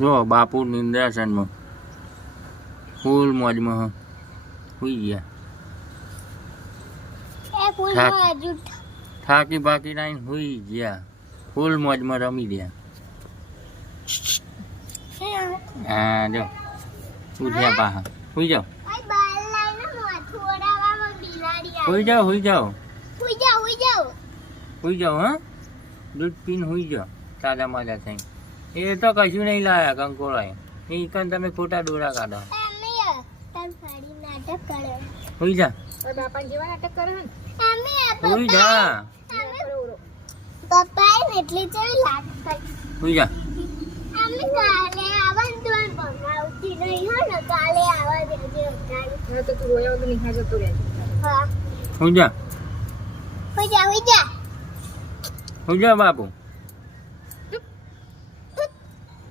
જો બાપુ નિંદ્રાસનમાં ફૂલ મોજમાં સુઈ ગયા. થાકી બાકી નાઈને સુઈ ગયા. ફૂલ મોજમાં રમી ગયા. હા જો ઉઠ્યા પાહા. સુઈ જાઓ સુઈ જાઓ સુઈ જાઓ સુઈ જાઓ. હા દૂધ પીને સુઈ જાઓ તાજા માજા થઈ. એ તો કશું નહીં લાયા કંકોળાએ. એ કન તમે ખોટા દોરા કાઢો. સુઈ જા સુઈ જા સુઈ જા. સુઈ જા સુઈ જા બાપુ.